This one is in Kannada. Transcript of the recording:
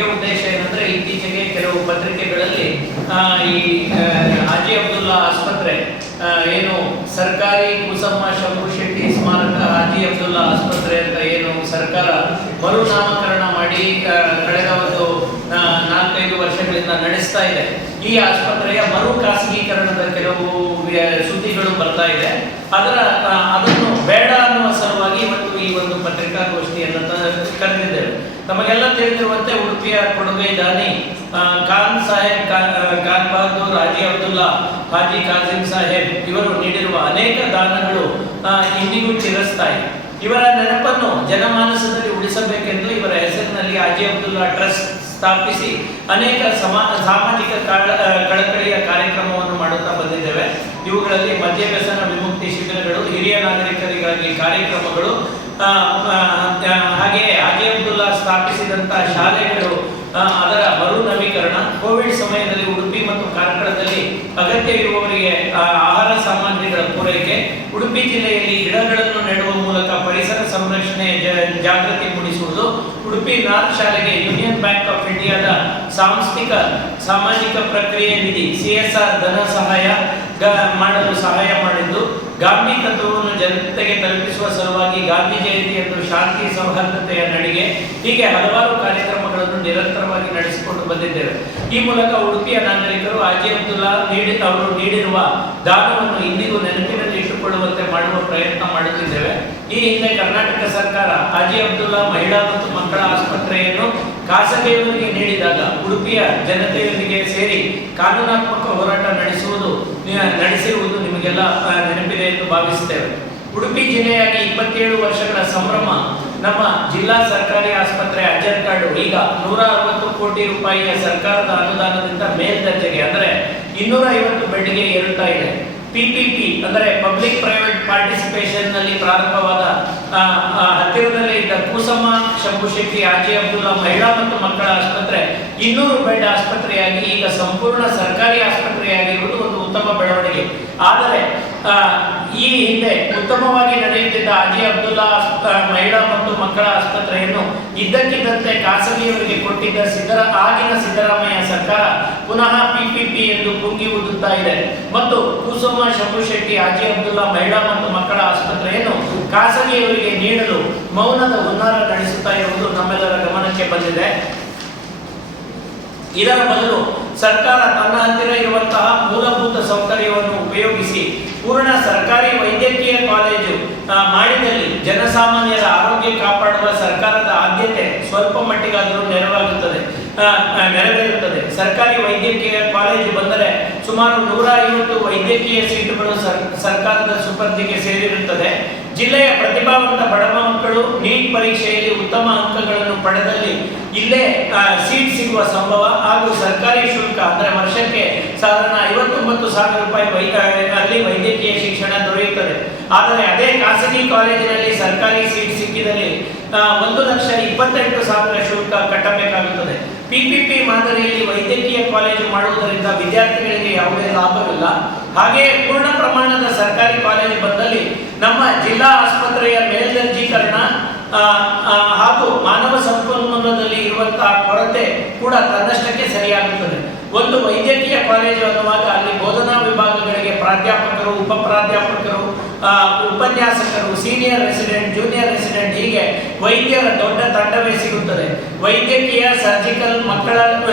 ಮುಖ್ಯ ಉದ್ದೇಶ ಏನಂದ್ರೆ ಇತ್ತೀಚೆಗೆ ಕೆಲವು ಪತ್ರಿಕೆಗಳಲ್ಲಿ ಈ ಹಾಜಿ ಅಬ್ದುಲ್ಲಾ ಆಸ್ಪತ್ರೆ ಏನು ಸರ್ಕಾರಿ ಕುಸಮ್ಮ ಶಂಭು ಶೆಟ್ಟಿ ಸ್ಮಾರಕ, ಹಾಜಿ ಅಬ್ದುಲ್ಲಾ ಆಸ್ಪತ್ರೆ ಅಂತ ಏನು ಸರ್ಕಾರ ಮರುನಾಮಕರಣ ಮಾಡಿ ಕಳೆದ ಒಂದು ನಾಲ್ಕೈದು ವರ್ಷಗಳಿಂದ ನಡೆಸ್ತಾ ಇದೆ. ಈ ಆಸ್ಪತ್ರೆಯ ಮರು ಖಾಸಗೀಕರಣದ ಕೆಲವು ಸುದ್ದಿಗಳು ಬರ್ತಾ ಇದೆ. ಅದರ ಅದನ್ನು ಬೇಡ ಅನ್ನುವ ಸಲುವಾಗಿ ಮತ್ತು ಈ ಒಂದು ಪತ್ರಿಕಾಗೋಷ್ಠಿಯನ್ನು ಕರೆದಿದ್ದೇವೆ. ತಮಗೆಲ್ಲ ತಿಳಿದಿರುವಂತೆ ಉಡುಪಿಯ ಕೊಡುಗೆ ದಾನಿ ಖಾನ್ ಸಾಹೇಬ್ ಖಾನ್ ಬಹದ್ದೂರ್, ಹಾಜಿ ಅಬ್ದುಲ್ಲಾ, ಹಾಜಿ ಖಾಸಿಂ ಸಾಹೇಬ್ ಇವರು ನೀಡಿರುವ ಅನೇಕ ದಾನಗಳು ಇಂದಿಗೂ ಚಿರಸ್ತಾಯಿ ಇವರ ನೆನಪನ್ನು ಜನಮಾನಸದಲ್ಲಿ ಉಳಿಸಬೇಕೆಂದು ಇವರ ಹೆಸರಿನಲ್ಲಿ ಹಾಜಿ ಅಬ್ದುಲ್ಲಾ ಟ್ರಸ್ಟ್ ಸ್ಥಾಪಿಸಿ ಅನೇಕ ಸಮಾ, ಸಾಮಾಜಿಕ ಕಳಕಳಿಯ ಕಾರ್ಯಕ್ರಮವನ್ನು ಮಾಡುತ್ತಾ ಬಂದಿದ್ದೇವೆ. ಇವುಗಳಲ್ಲಿ ಮದ್ಯವ್ಯಸನ ವಿಮುಕ್ತಿ ಶಿಬಿರಗಳು, ಹಿರಿಯ ನಾಗರಿಕರಿಗಾಗಿ ಕಾರ್ಯಕ್ರಮಗಳು ಹಾಗೆ ಹಾಜಿ ಅಬ್ದುಲ್ಲಾ ಸ್ಥಾಪಿಸಿದಂತಹ ಶಾಲೆಗಳು ಅದರ ಮರು ನವೀಕರಣ ಕೋವಿಡ್ ಸಮಯದಲ್ಲಿ ಉಡುಪಿ ಮತ್ತು ಕಾರ್ಕಳದಲ್ಲಿ ಅಗತ್ಯವಿರುವವರಿಗೆ ಆಹಾರ ಸಾಮಗ್ರಿಗಳ ಪೂರೈಕೆ, ಉಡುಪಿ ಜಿಲ್ಲೆಯಲ್ಲಿ ಗಿಡಗಳನ್ನು ನೆಡುವ ಮೂಲಕ ಪರಿಸರ ಸಂರಕ್ಷಣೆ ಜಾಗೃತಿ ಮೂಡಿಸುವುದು, ಉಡುಪಿ ನಾರ್ತ್ ಶಾಲೆಗೆ ಯೂನಿಯನ್ ಬ್ಯಾಂಕ್ ಆಫ್ ಇಂಡಿಯಾದ ಸಾಂಸ್ಥಿಕ, ಸಾಮಾಜಿಕ ಪ್ರಕ್ರಿಯೆ ನಿಧಿ ಸಿಎಸ್ಆರ್ ಧನ ಸಹಾಯ ಮಾಡಲು ಸಹಾಯ ಮಾಡಿದ್ದು ಗಾಂಧಿ ತತ್ವವನ್ನು ಜನತೆಗೆ ತಲುಪಿಸುವ ಸಲುವಾಗಿ ಗಾಂಧಿ ಜಯಂತಿಯಂದು ಶಾಂತಿ ಸೌಹಾರ್ದತೆಯ ನಡಿಗೆ, ಹೀಗೆ ಹಲವಾರು ಕಾರ್ಯಕ್ರಮಗಳನ್ನು ನಿರಂತರವಾಗಿ ನಡೆಸಿಕೊಂಡು ಬಂದಿದ್ದೇವೆ. ಈ ಮೂಲಕ ಉಡುಪಿಯ ನಾಗರಿಕರು ಅಜಿ ಅಬ್ದುಲ್ಲಾ ನೀಡಿ ಅವರು ನೀಡಿರುವ ದಾನವನ್ನು ಇಂದಿಗೂ ನೆನಪಿನಲ್ಲಿ ಇಟ್ಟುಕೊಳ್ಳುವಂತೆ ಮಾಡುವ ಪ್ರಯತ್ನ ಮಾಡುತ್ತಿದ್ದೇವೆ. ಈ ಹಿಂದೆ ಕರ್ನಾಟಕ ಸರ್ಕಾರ ಅಜಿ ಅಬ್ದುಲ್ಲಾ ಮಹಿಳಾ ಮತ್ತು ಮಕ್ಕಳ ಆಸ್ಪತ್ರೆಯನ್ನು ಖಾಸಗಿಯವರಿಗೆ ನೀಡಿದಾಗ ಉಡುಪಿಯ ಜನತೆಯೊಂದಿಗೆ ಸೇರಿ ಕಾನೂನಾತ್ಮಕ ಹೋರಾಟ ನಡೆಸುವುದು ನಡೆಸಿರುವುದು ನಿಮಗೆಲ್ಲ ನೆನಪಿದೆ ಎಂದು ಭಾವಿಸುತ್ತೇವೆ. ಉಡುಪಿ ಜಿಲ್ಲೆಯಾಗಿ ಇಪ್ಪತ್ತೇಳು ವರ್ಷಗಳ ಸಂಭ್ರಮ ನಮ್ಮ ಜಿಲ್ಲಾ ಸರ್ಕಾರಿ ಆಸ್ಪತ್ರೆ ಅಜರ್ ಕಾರ್ಡು ಈಗ ನೂರ ಅರವತ್ತು ಕೋಟಿ ರೂಪಾಯಿಯ ಸರ್ಕಾರದ ಅನುದಾನದಿಂದ ಮೇಲ್ದರ್ಜೆಗೆ ಅಂದರೆ ಇನ್ನೂರ ಐವತ್ತು ಬೆಡ್ಗೆ ಏರುತ್ತಾ ಇದೆ. ಪಿಪಿಪಿ ಅಂದರೆ ಪಬ್ಲಿಕ್ ಪ್ರೈವೇಟ್ ಪಾರ್ಟಿಸಿಪೇಷನ್ನಲ್ಲಿ ಪ್ರಾರಂಭವಾದ ಹತ್ತಿರದಲ್ಲೇ ಇದ್ದ ಕೂಸಮ್ಮ ಶಂಭು ಶೆಟ್ಟಿ ಹಾಜಿ ಅಬ್ದುಲ್ಲಾ, ಮಹಿಳಾ ಮತ್ತು ಮಕ್ಕಳ ಆಸ್ಪತ್ರೆ ಇನ್ನೂರು ಬೆಡ್ ಆಸ್ಪತ್ರೆಯಾಗಿ, ಈಗ ಸಂಪೂರ್ಣ ಸರ್ಕಾರಿ ಆಸ್ಪತ್ರೆಯಾಗಿರುವುದು ಒಂದು ಉತ್ತಮ ಬೆಳವಣಿಗೆ. ಆದರೆ ಈ ಹಿಂದೆ ಉತ್ತಮವಾಗಿ ನಡೆಯುತ್ತಿದ್ದ ಅಜಿ ಅಬ್ದುಲ್ಲಾ ಮಹಿಳಾ ಮತ್ತು ಮಕ್ಕಳ ಆಸ್ಪತ್ರೆಯನ್ನು ಇದ್ದಕ್ಕಿದ್ದಂತೆ ಖಾಸಗಿಯವರಿಗೆ ಕೊಟ್ಟಿದ್ದ ಸಿದ್ದರ, ಆಗಿನ ಸಿದ್ದರಾಮಯ್ಯ ಸರ್ಕಾರ ಪುನಃ ಪಿಪಿಪಿ ಎಂದು ಕುಂಗಿ ಊದುತ್ತಾ ಇದೆ. ಮತ್ತು ಕುಸುಮ, ಶಂಭು ಶೆಟ್ಟಿ ಅಜಿ ಅಬ್ದುಲ್ಲಾ, ಮಹಿಳಾ ಮತ್ತು ಮಕ್ಕಳ ಖಾಸಗಿಯವರಿಗೆ ನೀಡಲು ಮೌನದ ಹುನ್ನಾರ ನಡೆಸುತ್ತಾ ಇರುವುದು ನಮ್ಮೆಲ್ಲರ ಗಮನಕ್ಕೆ ಬಂದಿದೆ. ಇದರ ಬದಲು ಸರ್ಕಾರ ತನ್ನ ಹತ್ತಿರ ಇರುವಂತಹ ಮೂಲಭೂತ ಸೌಕರ್ಯವನ್ನು ಉಪಯೋಗಿಸಿ ಪೂರ್ಣ ಸರ್ಕಾರಿ ವೈದ್ಯಕೀಯ ಕಾಲೇಜು ಮಾಡಿದಲ್ಲಿ ಜನಸಾಮಾನ್ಯರ ಆರೋಗ್ಯ ಕಾಪಾಡುವ ಸರ್ಕಾರದ ಆದ್ಯತೆ ಸ್ವಲ್ಪ ಮಟ್ಟಿಗಾದರೂ ನೆರವಾಗುತ್ತದೆ ನೆರವೇರುತ್ತದೆ. ಸರ್ಕಾರಿ ವೈದ್ಯಕೀಯ ಕಾಲೇಜು ಬಂದರೆ ಸುಮಾರು ನೂರ ಐವತ್ತು ವೈದ್ಯಕೀಯ ಸೀಟುಗಳು ಸರ್- ಸರ್ಕಾರದ ಸುಪರ್ದಿಗೆ ಸೇರಿರುತ್ತದೆ. ಜಿಲ್ಲೆಯ ಪ್ರತಿಭಾವಂತ ಬಡವ ಮಕ್ಕಳು ನೀಟ್ ಪರೀಕ್ಷೆಯಲ್ಲಿ ಉತ್ತಮ ಅಂಕಗಳನ್ನು ಪಡೆದಲ್ಲಿ ಇಲ್ಲೇ ಸೀಟ್ ಸಿಗುವ ಸಂಭವ ಹಾಗೂ ಸರ್ಕಾರಿ ಶುಲ್ಕ, ಅಂದರೆ ವರ್ಷಕ್ಕೆ ಸಾಧಾರಣ ಐವತ್ತೊಂಬತ್ತು ಸಾವಿರ ರೂಪಾಯಿ ಅಲ್ಲಿ ವೈದ್ಯಕೀಯ ಶಿಕ್ಷಣ ದೊರೆಯುತ್ತದೆ. ಆದರೆ ಅದೇ ಖಾಸಗಿ ಕಾಲೇಜಿನಲ್ಲಿ ಸರ್ಕಾರಿ ಸೀಟ್ ಸಿಕ್ಕಿದಲ್ಲಿ ಒಂದು ಲಕ್ಷ ಇಪ್ಪತ್ತೆಂಟು ಸಾವಿರ ಶುಲ್ಕ ಕಟ್ಟಬೇಕಾಗುತ್ತದೆ. ಪಿಪಿಪಿ ಮಾದರಿಯಲ್ಲಿ ವೈದ್ಯಕೀಯ ಕಾಲೇಜು ಮಾಡುವುದರಿಂದ ವಿದ್ಯಾರ್ಥಿಗಳಿಗೆ ಯಾವುದೇ ಲಾಭವಿಲ್ಲ. ಹಾಗೆಯೇ ಪೂರ್ಣ ಪ್ರಮಾಣದ ಸರ್ಕಾರಿ ಕಾಲೇಜು ಬಂದಲ್ಲಿ ನಮ್ಮ ಜಿಲ್ಲಾ ಆಸ್ಪತ್ರೆಯ ಮೇಲ್ದರ್ಜೀಕರಣ ಹಾಗೂ ಮಾನವ ಸಂಪನ್ಮೂಲದಲ್ಲಿ ಇರುವಂತಹ ಕೊರತೆ ಕೂಡ ತನ್ನಷ್ಟಕ್ಕೆ ಸರಿಯಾಗುತ್ತದೆ. ಒಂದು ವೈದ್ಯಕೀಯ ಕಾಲೇಜು ಅನ್ನುವಾಗ ಅಲ್ಲಿ ಬೋಧನಾ ವಿಭಾಗಗಳಿಗೆ ಪ್ರಾಧ್ಯಾಪಕರು ಉಪ ಪ್ರಾಧ್ಯಾಪಕರು ಉಪನ್ಯಾಸಕರು, ಸೀನಿಯರ್ ರೆಸಿಡೆಂಟ್, ಜೂನಿಯರ್ ರೆಸಿಡೆಂಟ್ ಹೀಗೆ ವೈದ್ಯರ ದೊಡ್ಡ ತಂಡವೇ ಸಿಗುತ್ತದೆ. ವೈದ್ಯಕೀಯ, ಸರ್ಜಿಕಲ್ ಮಕ್ಕಳ